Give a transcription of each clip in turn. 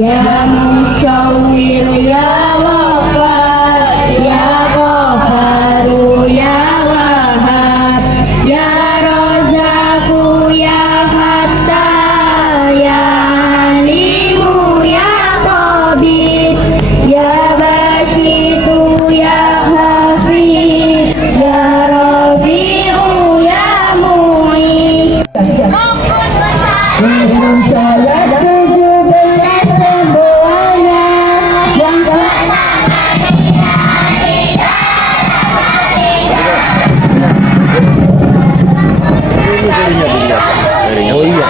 Ya Musawwir ya Wahhab, ya Qahharu ya Wahhab, ya Razzaqu ya Fattah, ya Alimu ya Tabib, ya Bashitu ya Hafiz, ya Rafi'u ya Mu'in. Salat 17 semuanya yang Oh iya.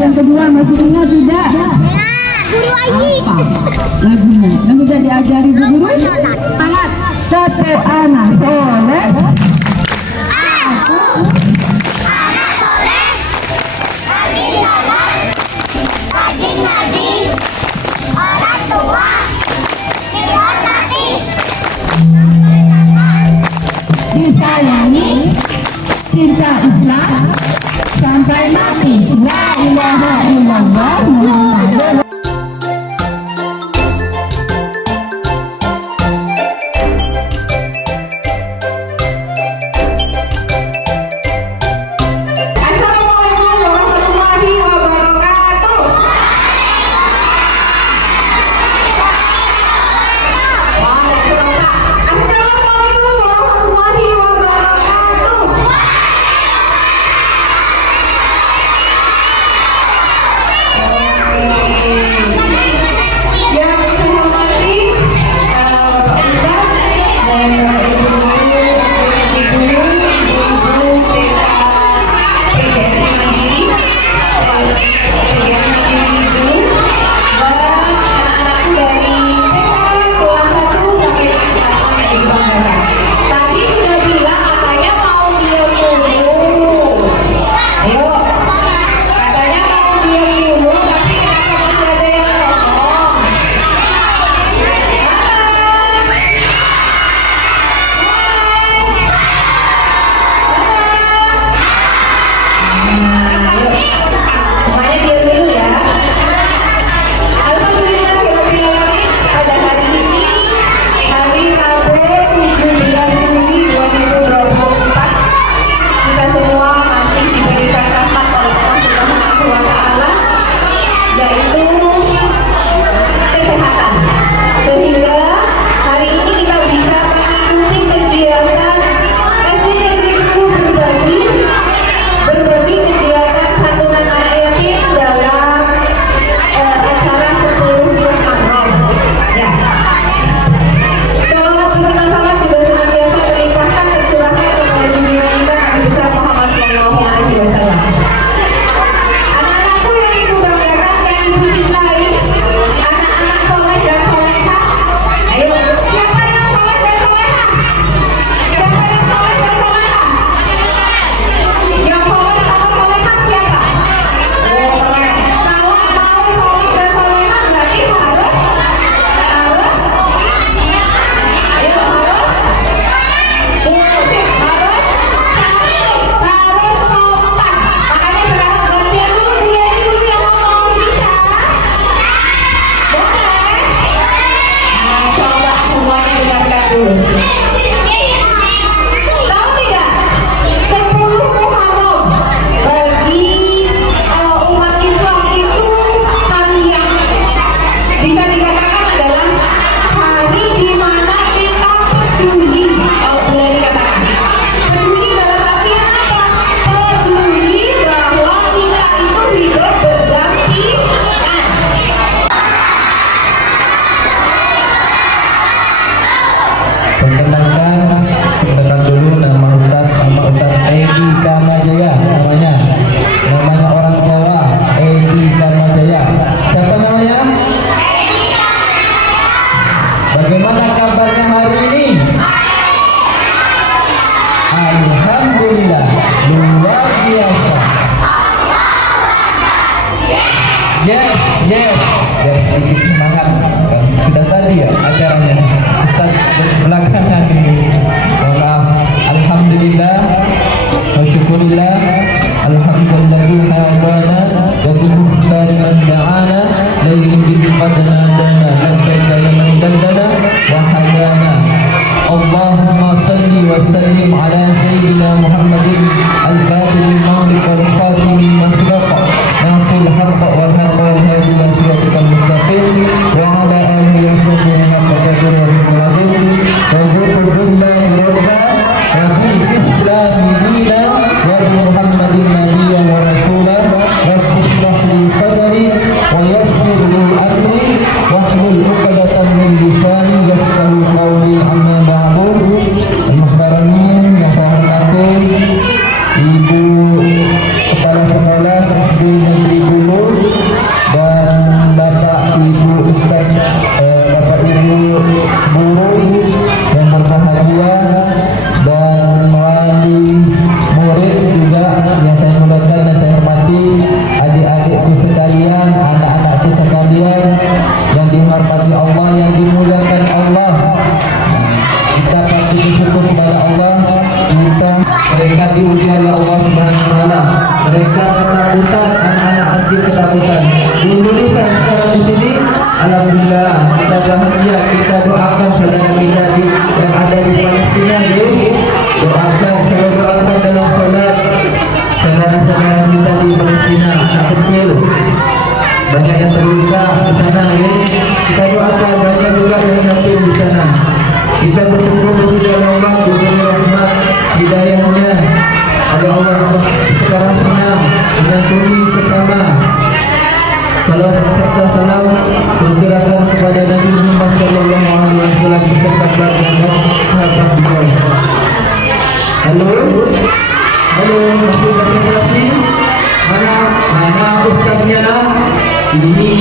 Yang kedua masih ingat tidak? Apa lagunya? Yang sudah diajari Bu Guru? Semangat. Satu anak soleh. Aku anak soleh. Rajin sholat, rajin ngaji, orang tua dihormati, disayangi, cinta Islam sampai mati. La ilaha illallah Muhammadur Tahu tidak? 10 Muharram bagi umat Islam itu hari yang bisa dikatakan adalah hari di mana kita peduli. Kalau boleh dikatakan peduli dalam artian apa? Peduli bahwa kita itu hidup berdampingan. Perkenalkan, perkenalkan dulu nama Ustaz Edi Kamajaya namanya. Namanya orang Jawa, Edi Kamajaya. Siapa namanya? Bagaimana kabarnya hari ini? Alhamdulillah, luar biasa. Yes, sedikit semangat. Sudah tadi ya acaranya. Ustaz belakangan ini. Maaf. Alhamdulillah, wa syukurillah. Alhamdulillah hadana wa bimukhtar man da'ana la yujib fadna dana la shay'a liman dandana wa hadana. Allahumma salli wa sallim ala sayyidina Muhammadin al-fatih al-mawlid wal-khatim al-masraq nasir al-haqq wal-haqq wal-hadi wa siratikal mustaqim wa ala alihi wa sahbihi wa qadar wa azim wa billahi rabba wa fi islam dina wa bi Muhammadin nabiyyan wa rasulah wa ishrah li sadri wa yassir li amri wa hlul 'uqdatam min lisani yafqahu qawli amma ba'du. Al-Muhtaramin yang saya hormati Ibu Kepala Sekolah SD Negeri Bulus dan Bapak Ibu Ustaz, Bapak Ibu guru yang berbahagia dan wali murid juga yang saya muliakan dan saya hormati, adik-adikku sekalian, anak-anakku sekalian yang dihormati Allah, yang dimuliakan Allah. Kita pasti bersyukur kepada Allah. Mereka diuji oleh Allah Subhanahu wa taala. Mereka ketakutan, anak-anak kecil ketakutan. Di Indonesia sekarang di sini, alhamdulillah kita bahagia. Kita doakan saudara kita yang ada di Palestina, doakan, saya doakan dalam salat saudara-saudara kita di Palestina, anak kecil. Banyak yang terluka di sana, kita doakan, banyak juga yang yatim di sana. Kita bersyukur kepada Allah, diberi rahmat hidayahnya. Ada Allah sekarang senang menyantuni sesama. Salawat serta salam bergerakan kepada Nabi Muhammad sallallahu alaihi wasallam beserta keluarga dan sahabat beliau. Halo, masih berkomunikasi? Mana ustaznya? Ini.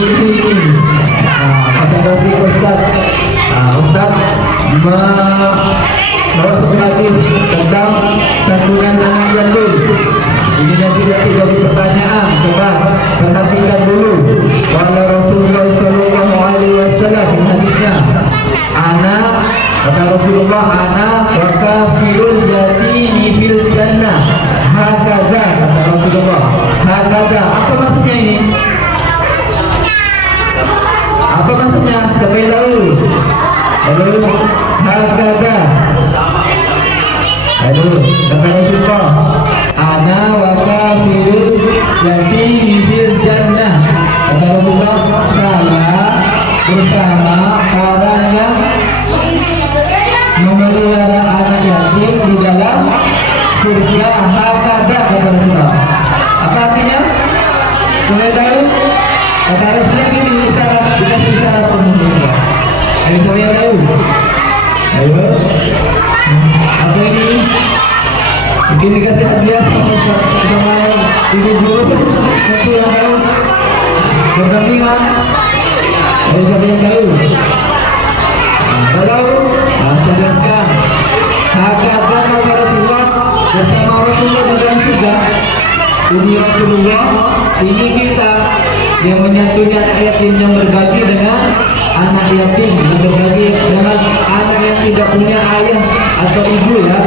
Kata Nabi Ustaz. Ustaz bahwa lagi tentang santunan anak yatim. Ini yang tidak jadi pertanyaan. Coba perhatikan dulu. Wala Rasulullah sallallahu alaihi wasallam hadisnya. Anak kata Rasulullah, anak wa kafirul yatimi fil jannah. Hakaza kata Rasulullah. Hakaza apa maksudnya ini? Apa maksudnya? Sampai tahu. Halo, hakaza. Halo, kata Rasulullah, ana wa kafirul yatimi fil jannah. Kata Rasulullah, saya bersama orang yang memelihara anak yatim di dalam surga. Hakaza kata Rasulullah. Apa artinya? Boleh tahu? Kata Rasulullah ini syarat, dikasih syarat penuhnya. Ayo saya tahu. Ayo. Apa ini? Mungkin dikasih hadiah sama ibu guru. Satu yang tahu. Berdampingan. Ayo siapa yang tahu? Tahu? Jelaskan. Hakaza kata Rasulullah bersama Rasulullah dalam surga. Ini Rasulullah, ini kita yang menyantuni anak yatim, yang berbagi dengan anak yatim, yang berbagi dengan anak yang tidak punya ayah atau ibu, ya.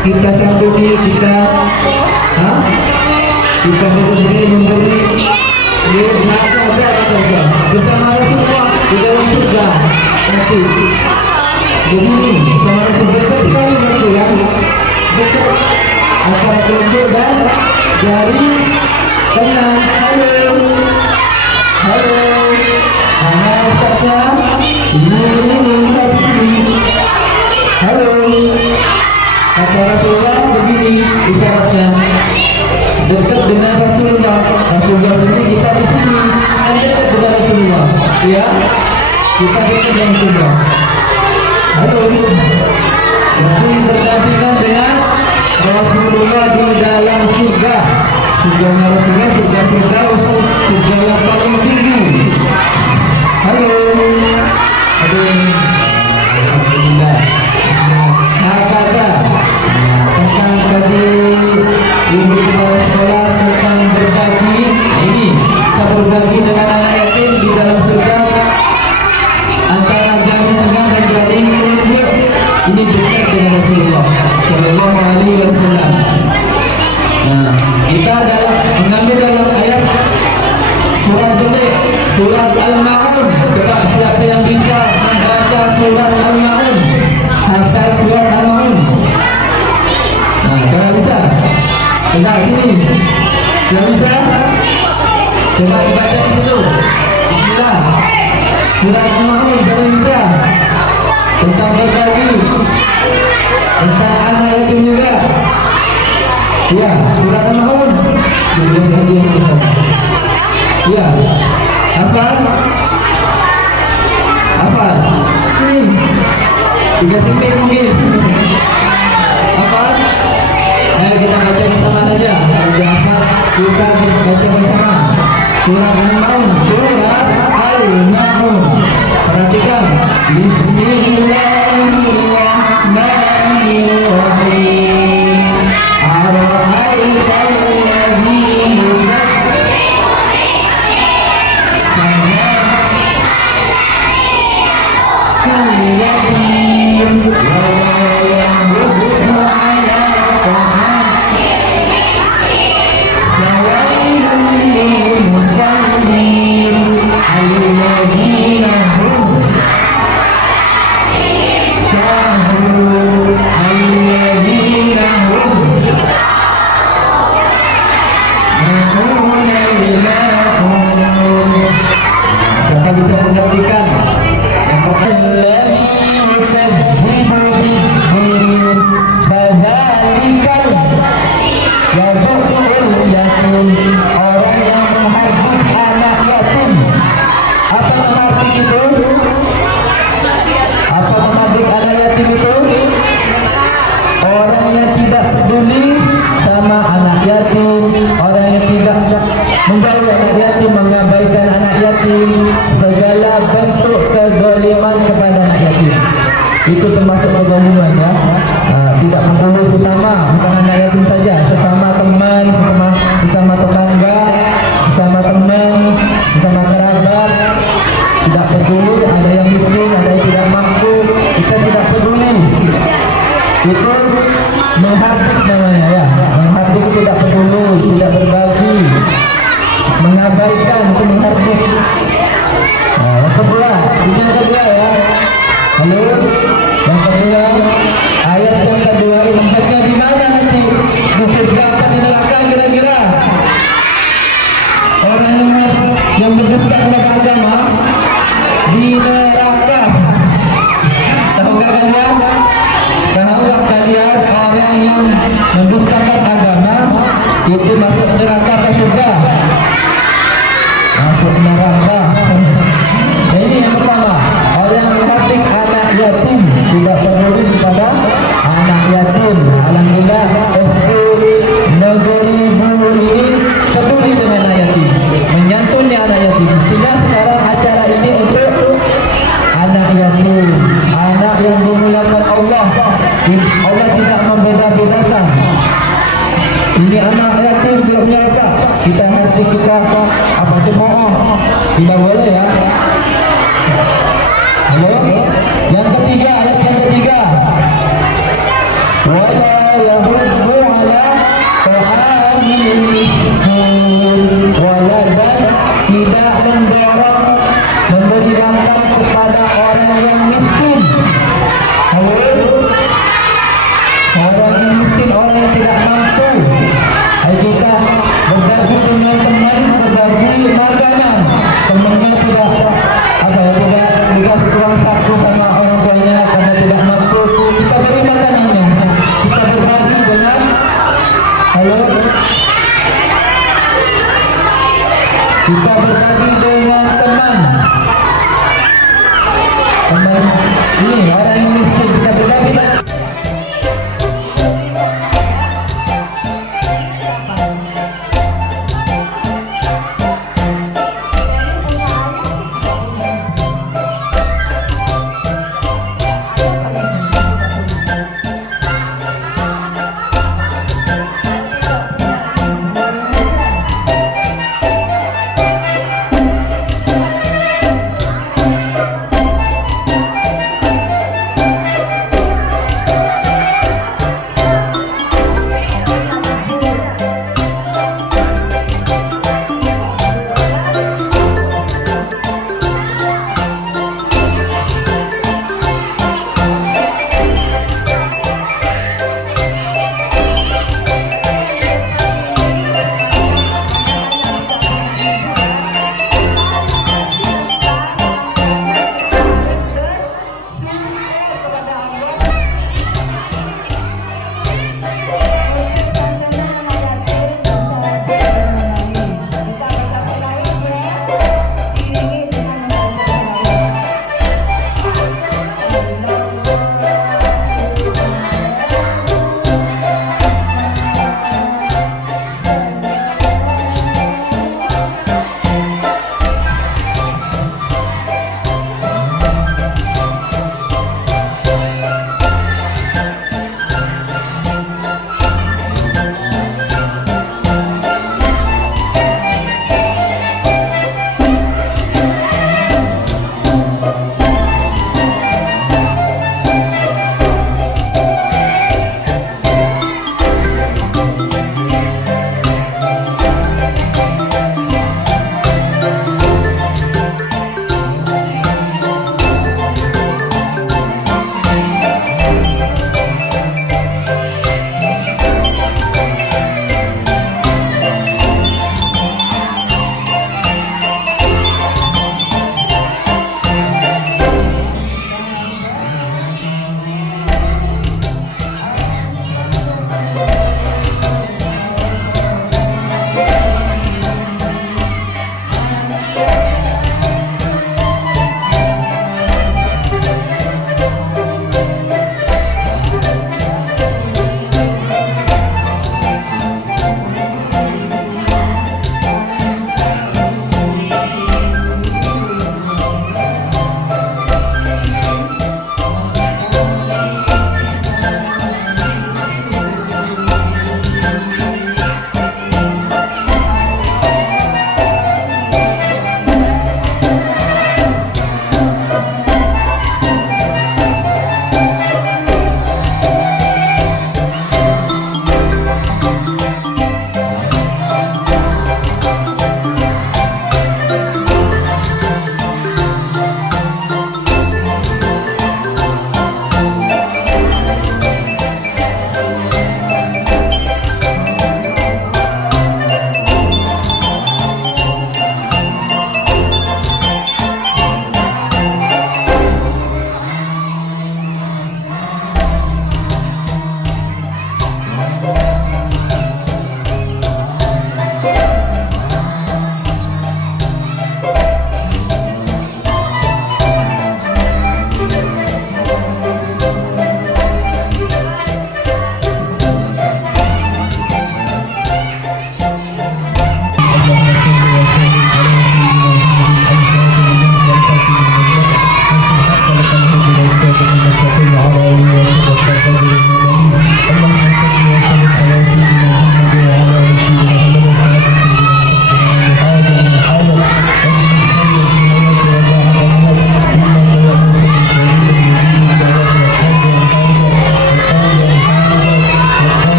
Kita santuni, kita berbagi memberi. Bersama Rasulullah di dalam surga nanti. begini sama dekat sekali gitu ya, dekat antara telunjuk dan jari kanan. Halo, halo, mana ustaznya? Ini. Halo, kata Rasulullah begini isyaratnya, dekat dengan Rasulullah. Rasulullah ini kita di sini, dekat dengan Rasulullah, ya. Kita dekat dengan Rasulullah. Halo, berarti berdampingan dengan Rasulullah di dalam surga. Surganya Rasulullah, surga Firdaus, surga yang paling tinggi. Halo, aduh, alhamdulillah. Kata tentang tadi ibu kepala sekolah tentang berbagi. Ini kita berbagi dengan anak yatim di dalam surga. Antara jari tengah dan jari telunjuk ini dekat dengan Rasulullah Shallallahu Alaihi Wasallam. Nah, kita mengambil dalam ayat surat Zubair, surat Al-Ma'un. Coba siapa yang bisa membaca surat Al-Ma'un, hafal surat Al-Ma'un. Nah, kalau bisa, coba sini. Kalau bisa, coba dibaca di situ. Bismillah. Surat Al-Ma'un, kalau bisa, tentang berbagi, tentang anak yatim juga. Ya, surat Al-Ma'un. Ya, apa? Ini 3 menit mungkin. Apa? Ayo kita baca bersama saja. Sudah apa? Kita baca bersama. Surat Al-Ma'un, surat Al-Ma'un. Perhatikan. Bismillahirrahmanirrahim. Ara'aital ladzi bisa mengertikan yang pertama orang yang menghardik anak yatim. Apa menghardik itu? Apa menghardik anak yatim itu? Orang yang tidak peduli sama anak yatim, orang yang tidak menjauhi anak yatim, mengabaikan anak yatim, segala bentuk kezaliman kepada anak yatim. Itu termasuk kezaliman, ya. Tidak peduli sesama, bukan anak yatim saja, sesama teman, sesama tetangga, sesama teman, sesama kerabat. Tidak peduli, ada yang miskin, ada yang tidak mampu, kita tidak peduli. Itu menghardik namanya, ya. Menghardik tidak peduli, tidak berbagi, mengabaikan, itu menghardik. Nah, yang kedua, ya. Halo, yang kedua, ayat yang kedua ini membaca di mana nanti? Di surga atau di neraka kira-kira? Orang yang berdusta kepada agama di neraka. Tahukah kalian? Tahukah kalian orang yang mendustakan agama itu masuk neraka atau surga? Masuk neraka. Nah, ini yang pertama, orang yang menghardik anak yatim, tidak peduli kepada anak yatim. Alhamdulillah, SU negeri Bulu ini peduli dengan anak yatim, menyantuni anak yatim. Sehingga sekarang acara ini untuk anak yatim, anak yang dimuliakan Allah. Allah tidak membeda-bedakan. Ini anak yatim biasa. Kita harus kita apa cemooh, tidak boleh, ya. Halo? Yang ketiga, ayat yang ketiga. Wala yahuddu ala ta'amil miskin. Wala, dan tidak mendorong, memberi makan kepada orang yang miskin. Ini orang Indonesia kita berbagi.